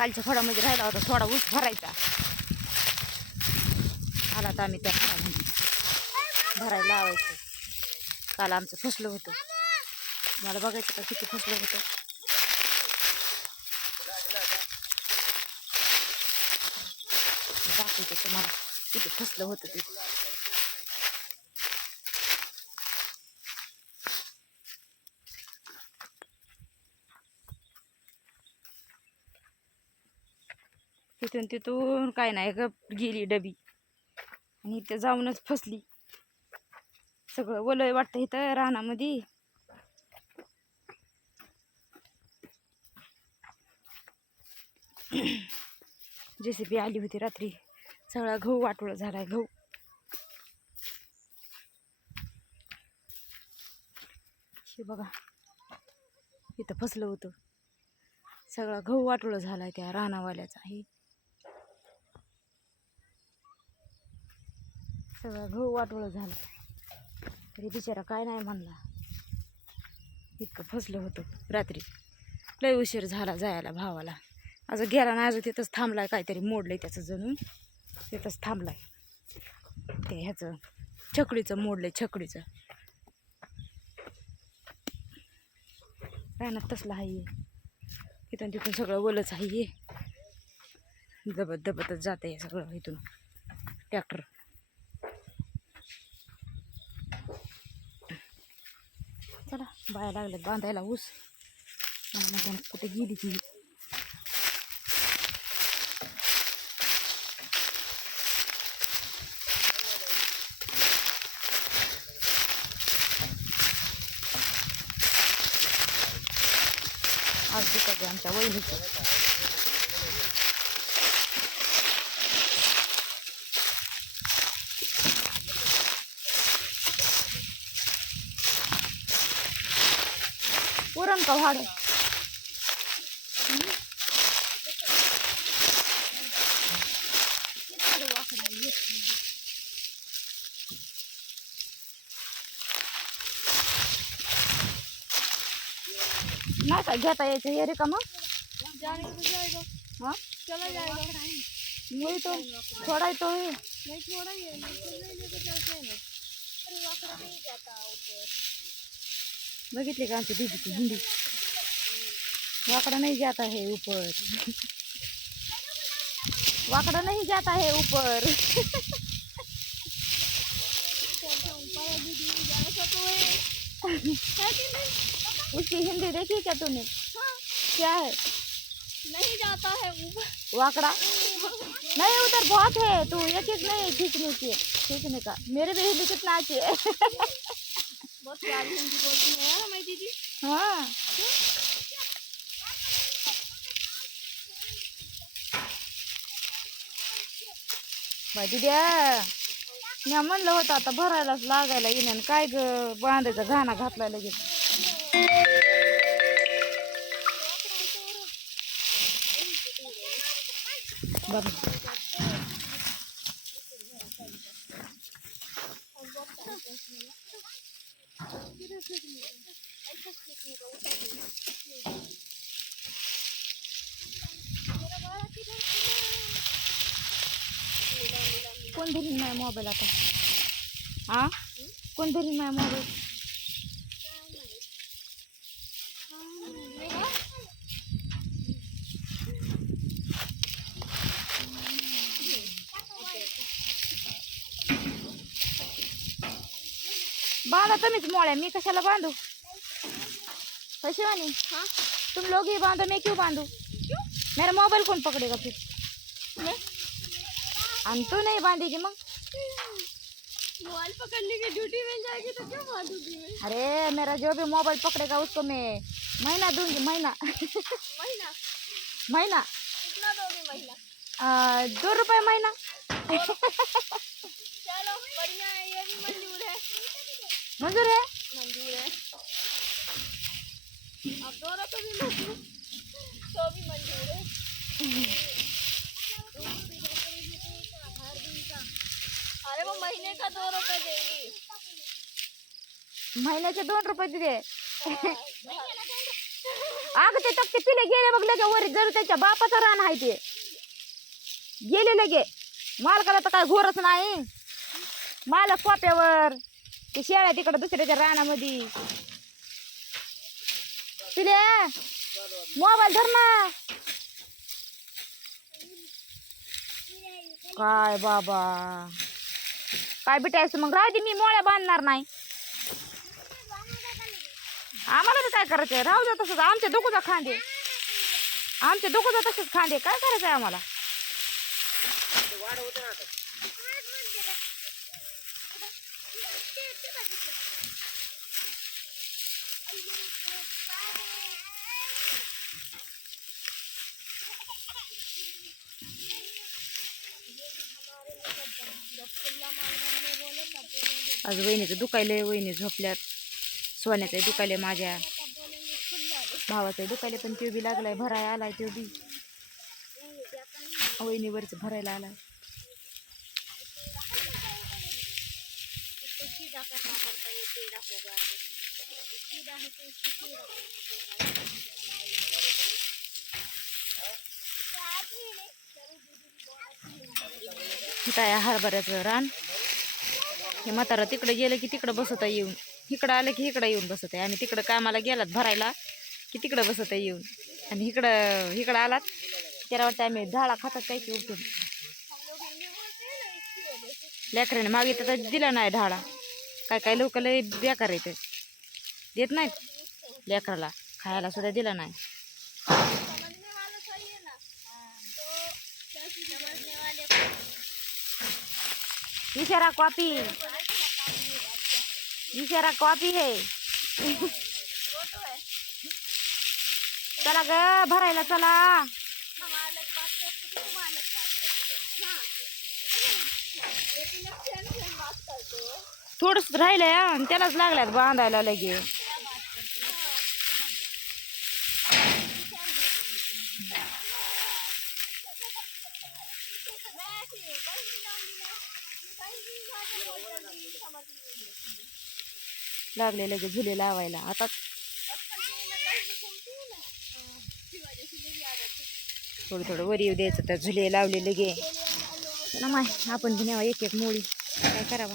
कालच्या खोडामध्ये राहिला होता थोडा ऊस भरायचा. आला तर आम्ही त्या खोडामध्ये भरायला लावायचं. काल आमचं फसलं होतं. मला बघायचं का किती फसलं होतं. दाखवते तुम्हाला किती फसलं होतं ते. तिथून तिथून काय नाही ग गेली डबी आणि इथे जाऊनच फसली. सगळं वलय वाटतं इथं रानामध्ये. जेसीबी आली होती रात्री. सगळा गहू वाटोळा झालाय. गहू हे बघा इथं फसलं होतं. सगळा गहू वाटोळा झालाय त्या रानावाल्याचा. हे सगळा गहू वाटोळा झाला तरी बिचारा काय नाही म्हणला. इतकं फसलं होतं रात्री. लय उशीर झाला जायला भावाला. अजून गेला नाही. अजून तिथंच थांबलाय. काहीतरी मोडलंय त्याचं जणू. तिथंच थांबलाय. ते ह्याचं छकडीचं मोडलंय. छकडीचं रानात तसलं आहे. इथून तिथून सगळं ओलच आहे. दबत दबतच जात आहे सगळं इथून ट्रॅक्टर. चला बाया लागल्यात बांधायला ऊस. मला कुठे गेली ती. आज दुपारी आमच्या वहिनीचं पुरण का वाढ नाही का घेता यायचं हे रे का मग. हाँ चला जाएगा वही तो थोड़ा ही तो है. नहीं थोड़ा ही है लेके चलते हैं ना. बघितली का आमची दीदीची हिंदी. वाकड़ा नहीं जाता है ऊपर. वाकड़ा नहीं जाता है ऊपर. उसकी हिंदी देखी क्या तूने. हाँ. क्या है. नहीं जाता है ऊपर. वाकड़ा नहीं उधर बहुत है. तू एक एक नहीं खींचने का. मेरे भी हिंदी कितना अच्छी है. बहुत प्यारी हिंदी बोलती है यार हमारी दीदी. हाँ बाई दीद्या मी म्हणलं होतं आता भरायलाच लागायला येईन. काय ग बांधायचा घाणा घातलाय लगेच. बघ कोण धरीन माझा मोबाईल आता. हा कोण धरीन माझा मोबाईल. बांधा तुम्हीच मोळ्या. मी कशाला बांधू. शिवानी हाँ तुम लोग ही बांधो. मैं क्यों बांधू. क्यों मेरा मोबाइल कौन पकड़ेगा फिर. हम तू नहीं बांधेगी मग. मोबाइल पकड़ने की ड्यूटी मिल जाएगी तो क्यों बांधूंगी मैं. अरे मेरा जो भी मोबाइल पकड़ेगा उसको मैं महीना दूंगी. महीना महीना महीना कितना दोगे महीना. 2 रुपये महीना. चलो बढ़िया है. ये भी मंजूर है. मंजूर है. मंजूर है. अब 2 रुपये भी मंजूर तो भी मंजूर है. अरे वो महीने का 2 रुपये देगी. महीने के 2 रुपये दे. अगं ते टक्के पिले गेले बघ लगे वर, जर त्याच्या बापाचं रान आहे ते गेले लगे. मालकाला तर काय घोरच नाही, मालक कोप्यावर, ते शेळ्या तिकडे दुसऱ्याच्या रानामध्ये. पिले मोबाईल धर ना. काय बाबा काय भेटायचं मग, राहू दे, मी मोळ्या बांधणार नाही. आम्हाला तर काय करायचंय, राहू द्या तसंच. आमच्या डोकोचा खांदे, आमच्या डोकोचा तसंच खांदे, काय करायचंय आम्हाला. आज वहिनीचं दुखायलंय, वहिनी झोपल्यात. सोन्याचंही दुखायलंय, माझ्या भावाचंही दुखायलंय, पण ते बी लागलाय भरायला आलाय. ते बी वहिनीवरच भरायला आलाय. काय हरभऱ्याचं रान. हे म्हातारा तिकडे गेलं की तिकडं बसत आहे येऊन, इकडं आलं की इकडं येऊन बसत आहे. आम्ही तिकडं कामाला गेलात भरायला की तिकडं बसत आहे येऊन, आणि इकडं आलात त्याला वाटतं आम्ही झाडा खातात काय की उठून. लेकराने मागितलं तर दिला नाही ढाळा. काय लोक लय बेकार येते, देत नाहीत लेकराला खायला सुद्धा दिला नाही. इशारा कॉपी, इशारा कॉपी है. चला ग भरायला चला. थोडस राहिलंय आणि त्यालाच लागल्यात बांधायला लगे. लागले लगे झुले लावायला. आता थोडं वर येऊ द्यायचं, तर झुले लावले लगे ना. माय आपण बी न्यावा एक मोळी, काय करावा.